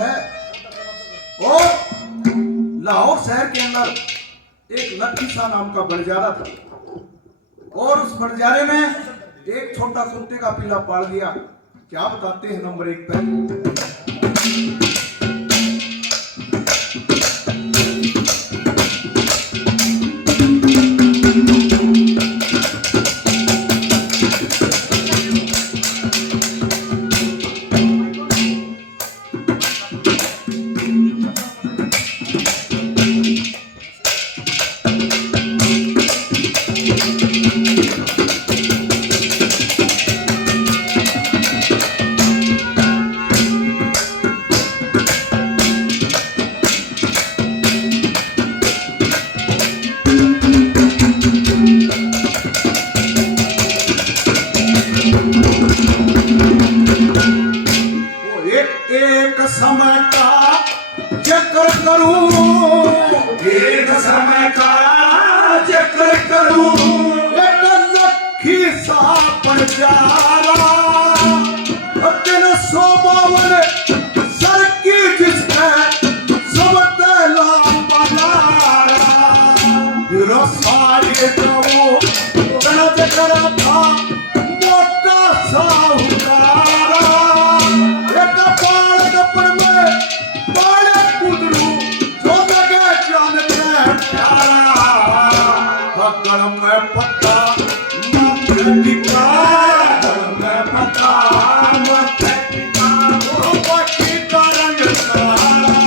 है। और लाहौर शहर के अंदर एक लक्की शाह नाम का बंजारा था और उस बंजारे ने एक छोटा कुत्ते का पिल्ला पाल दिया। क्या बताते हैं नंबर 1 पे। एक समय का जिक्र करूं, एक समय का जिक्र करूं, एक लक्की सा बंजारा 352 सर की जिसने सब तेला बनारा। सारे का वो गलत करा था मोटा साहूकारा। एक पाल गप्पड़ में पाले कुदरू जो लगे जानते प्यारा। पकड़ में पत्ता माथे टिका, गल में पता माथे टिका, वो पक्षी का रंग काला।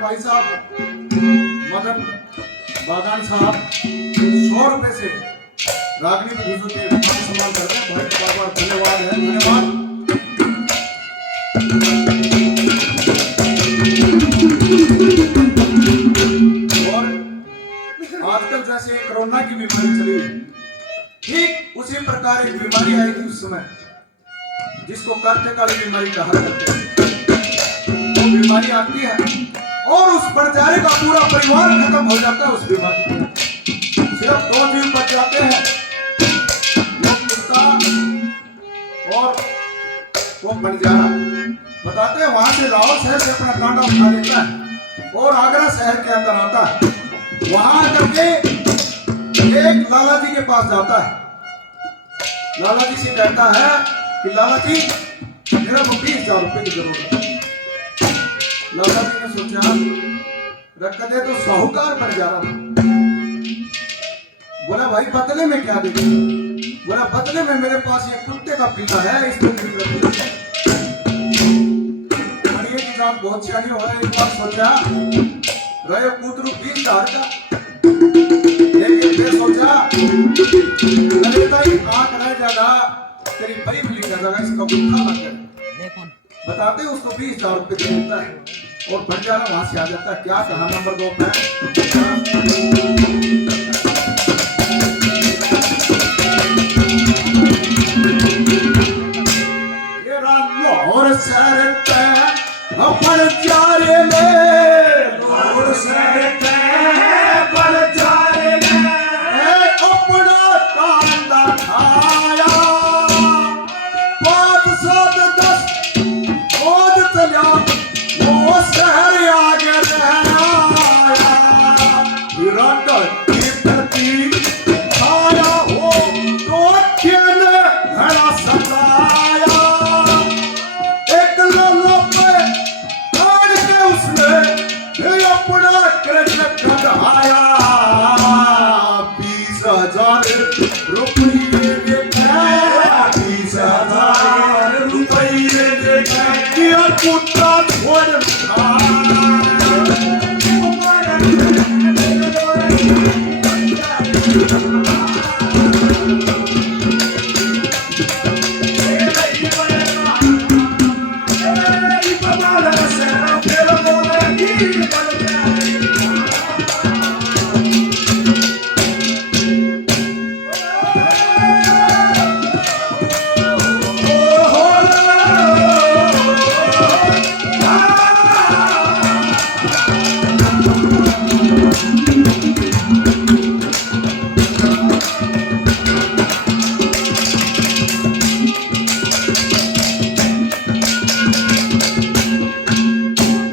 भाई साहब मदन बागान साहब 100 रुपए से रागनी की खुशबू के मान सम्मान करते हैं। भाई का बार धन्यवाद है, धन्यवाद। और आजकल जैसे कोरोना की बीमारी चली, ठीक उसी प्रकार एक बीमारी आई थी उस समय जिसको करते काली बीमारी कहा जाता है। वो बीमारी आती है और उस बंजारे का पूरा परिवार खत्म हो जाता है उस बीमारी में। सिर्फ 2 जीव बच जाते हैं, वो कुत्ता और वो बंजारा। बताते हैं वहां से लाहौर शहर से अपना कांटा उठा लेता है और आगरा शहर के अंदर आता है। वहां करके एक लाला जी के पास जाता है। लाला जी से कहता है कि लाला जी मेरा 20,000 रुपए की जरूरत है। लाला जी ने सोचा रख दे तो साहूकार बन जा रहा था। बोला भाई बदले में क्या देगा? बोला बदले में मेरे पास ये कुत्ते का पिल्ला है, इसको मणिये की जात बहुत सियानी हो है। एक बार सोचा रहे कुतरू 20,000 का, लेकिन फिर सोचा नरेता ही आंख रह जाएगा तेरी भाई मिली जाएगा, इसका बुद्धा ना करे। बताते उसको 20,000 रुपए दे देता है और बंजारा वहां से आ जाता है। क्या कहा नंबर 2 पे। ये लाहौर शहर पे बंजारे ले, लाहौर शहर पे बंजारे ले अपना कांदा खाया। 5-7-10 रोज चला वो शहर आगे आया। की धरती आया हो तो घड़ा सजाया। एक किया कुत्ता छोड़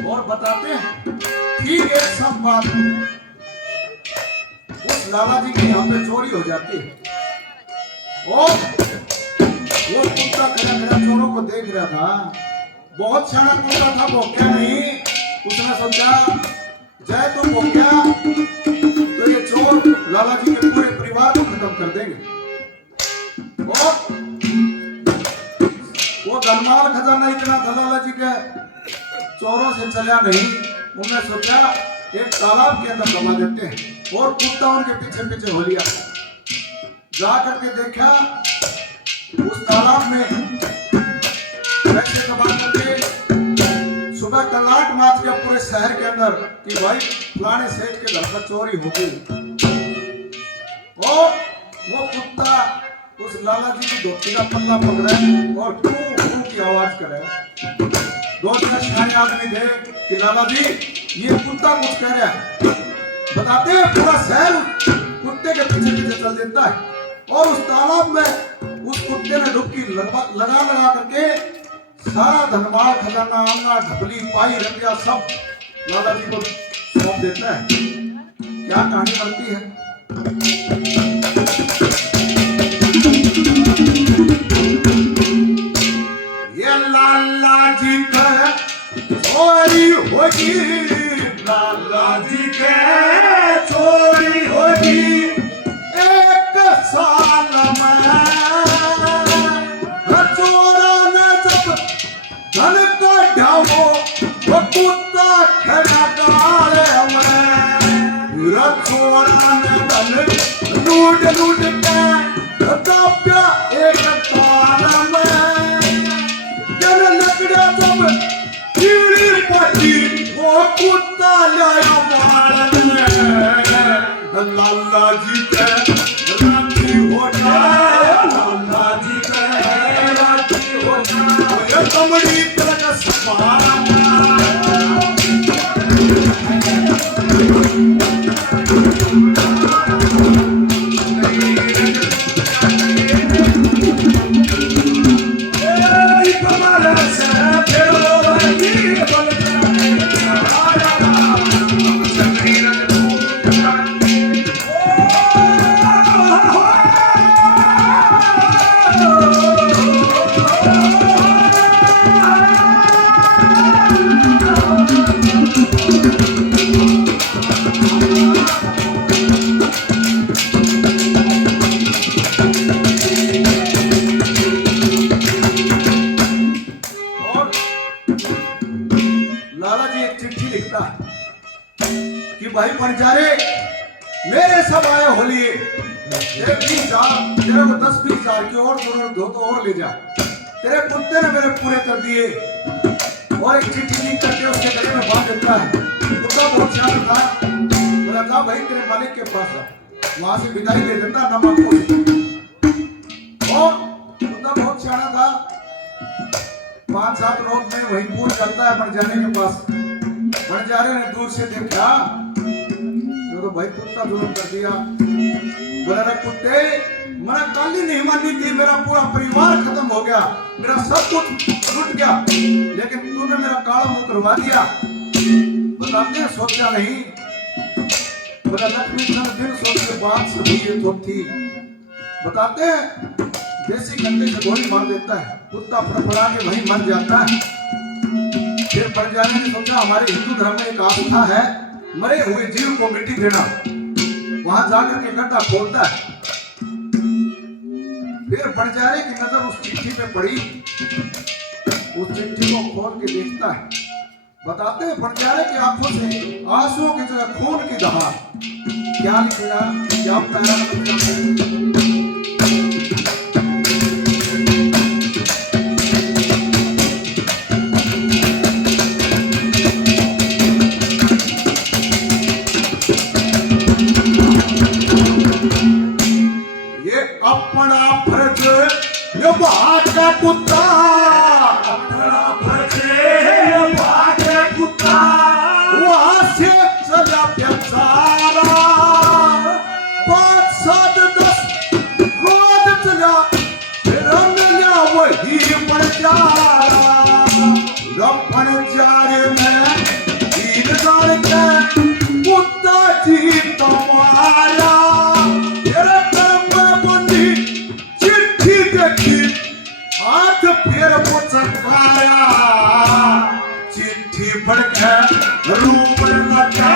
और बताते हैं ठीक एक सब बात उस लाला जी की यहाँ पे चोरी हो जाती है और वो कुत्ता खड़ा खड़ा चोरों को देख रहा था। बहुत सियाना कुत्ता था, भौंका नहीं। उसने सोचा जय तो भौंका तो ये चोर लाला जी के पूरे परिवार को खत्म कर देंगे। और वो धनमाल खजाना इतना था लाला जी के, चोरों से चला नहीं। उन्होंने सोचा एक तालाब के अंदर दबा देते हैं और कुत्ता उनके पीछे पीछे हो लिया। जा करके देखा उस तालाब में पैसे दबा करके सुबह कलाट माच गया पूरे शहर के अंदर कि भाई फलाने सेठ के घर पर चोरी हो गई। और वो कुत्ता उस लाला जी की धोती का पल्ला पकड़े और टू टू की आवाज करे। दो तीन सियाने आदमी थे कि लाला जी ये कुत्ता कुछ कह रहा है। बताते हैं पूरा शहर कुत्ते के पीछे पीछे चल देता है और उस तालाब में उस कुत्ते ने डुबकी लगा लगा करके सारा धनमाल खजाना आंगा ढपली पाई रंगिया सब लाला जी को सौंप देता है। क्या कहानी बनती है। ये लाला जी का चोरी होगी, लाला जी के चोरी होगी। एक साल में चोरा ने जब धन का ढावो वो कुत्ता खड़ा गाले में चोरा ने धन लूट लूट के दाप्या एक ताल में जन लकड़ा जब कीड़ी पटी वो कुत्ता लाया माल में। लाला जी के राजी हो जाए, लाला जी के राजी हो जाए। कमड़ी तक सपारा कि भाई बंजारे मेरे सब आए होलिए तेरे 20,000 तेरे को 10-20,000 की और जरूरत हो तो और ले जा। तेरे कुत्ते ने मेरे पूरे कर दिए। और एक चिट्ठी लिख करके उसके गले में बांध देता है। कुत्ता बहुत सियाना था, बोला था भाई तेरे मालिक के पास जा, वहां से विदाई दे देता नमक को। और कुत्ता बहुत सियाना था, 5-7 रोज में वहीं पूछ करता है बंजारे के पास। बंजारे ने दूर से देखा तो भाई कुत्ता जुल्म कर दिया। बोला रे कुत्ते मेरा काली नहीं मानी थी, मेरा पूरा परिवार खत्म हो गया, मेरा सब कुछ लूट गया, लेकिन तूने मेरा काला मुंह करवा दिया। बताते हैं सोचा नहीं। बोला लक्ष्मी दिन सोच के बात सभी ये तो थी। बताते हैं देसी कंडे से गोली मार देता है, कुत्ता फड़फड़ा के वहीं मर जाता है। फिर बंजारे ने सोचा हमारे हिंदू धर्म में एक आस्था है मरे हुए जीव को मिट्टी देना। वहां जाकर के गड्ढा खोलता है। फिर बंजारे की नजर उस चिट्ठी पे पड़ी उस चिट्ठी को खोल के देखता है, बताते हैं भंडारे की आंखों से आंसुओं की जगह खून की दहाड़। क्या लिखेगा, क्या पैरा ये अपना फर्ज निभा के कुत्ता, अपना फर्ज निभा के कुत्ता वहां से चला बेचारा। 5-7-10 रोज चला, फिर मिला वही बंजारा। रफन जारे में दीनदार के कुत्ता जी तुम्हारा। तेरे कर्म में बंदी चिट्ठी देखी, हाथ फिर मुचकाया। चिट्ठी पढ़ के रूप लगा,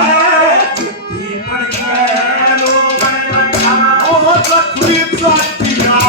चिट्ठी पढ़ के रूप लगा। और लखवी साथिया